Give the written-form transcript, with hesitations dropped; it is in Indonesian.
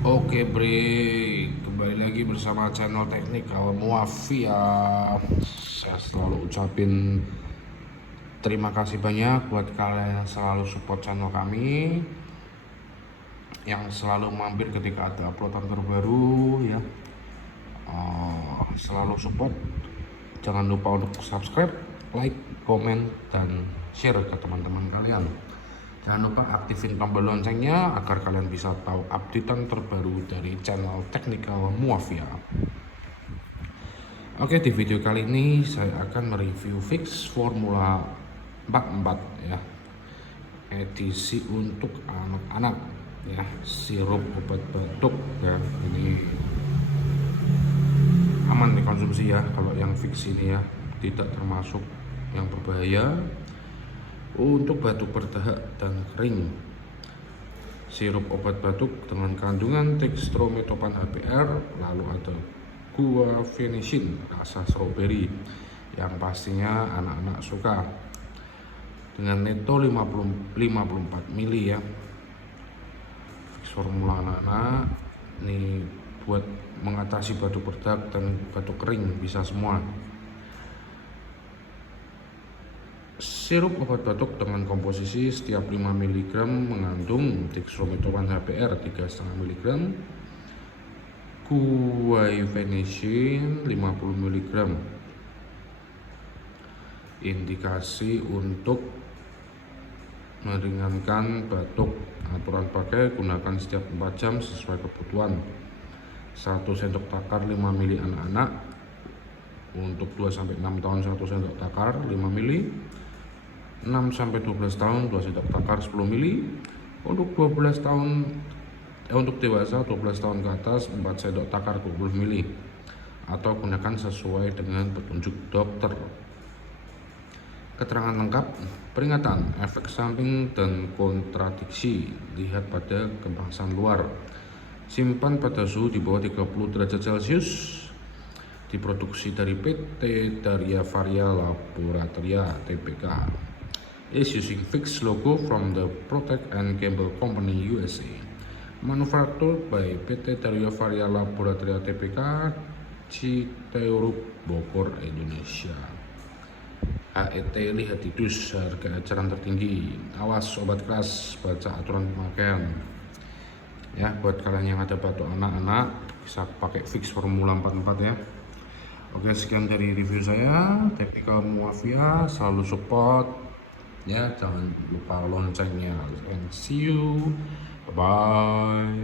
Oke Bre, kembali lagi bersama channel Teknikal Muafia. Saya selalu ucapin terima kasih banyak buat kalian yang selalu support channel kami, yang selalu mampir ketika ada uploadan terbaru ya. Selalu support. Jangan lupa untuk subscribe, like, komen, dan share ke teman-teman kalian. Jangan lupa aktifin tombol loncengnya agar kalian bisa tahu updatean terbaru dari channel Technical Muafia. Oke, di video kali ini saya akan mereview fix Formula 44 ya, edisi untuk anak-anak ya, sirup obat batuk ya. Ini aman dikonsumsi ya, kalau yang fix ini ya, tidak termasuk yang berbahaya. Untuk batuk berdahak dan kering, sirup obat batuk dengan kandungan dextromethorphan HBr, lalu ada guaifenesin rasa stroberi yang pastinya anak-anak suka, dengan neto 54 mili ya. Fix formula anak-anak ini buat mengatasi batuk berdahak dan batuk kering, bisa semua. Sirup obat batuk dengan komposisi setiap 5 mg mengandung dextromethorphan HBr 3,5 mg, guaifenesin 50 mg. Indikasi untuk meringankan batuk. Aturan pakai, gunakan setiap 4 jam sesuai kebutuhan. 1 sendok takar 5 mili anak-anak. Untuk 2-6 tahun 1 sendok takar 5 mili. 6-12 tahun 2 sendok takar 10 mili. Untuk 12 tahun untuk dewasa 12 tahun ke atas 4 sendok takar 20 mili, atau gunakan sesuai dengan petunjuk dokter. Keterangan lengkap, peringatan, efek samping dan kontradiksi, lihat pada kemasan luar. Simpan pada suhu di bawah 30 derajat Celcius. Diproduksi dari PT Daria Varia Laboratoria Tbk. Is using fixed logo from the Protect and Gamble Company USA. Manufactured by PT Daria Varia Laboratoria Tbk, Citeureup, Bogor, Indonesia. HET Lihatidus, harga eceran tertinggi. Awas obat keras, baca aturan pemakaian. Ya, buat kalian yang ada batuk anak-anak bisa pakai fix Formula 44 ya. Oke, sekian dari review saya. Technical Muafia, selalu support ya, jangan lupa loncengnya, and see you, bye bye.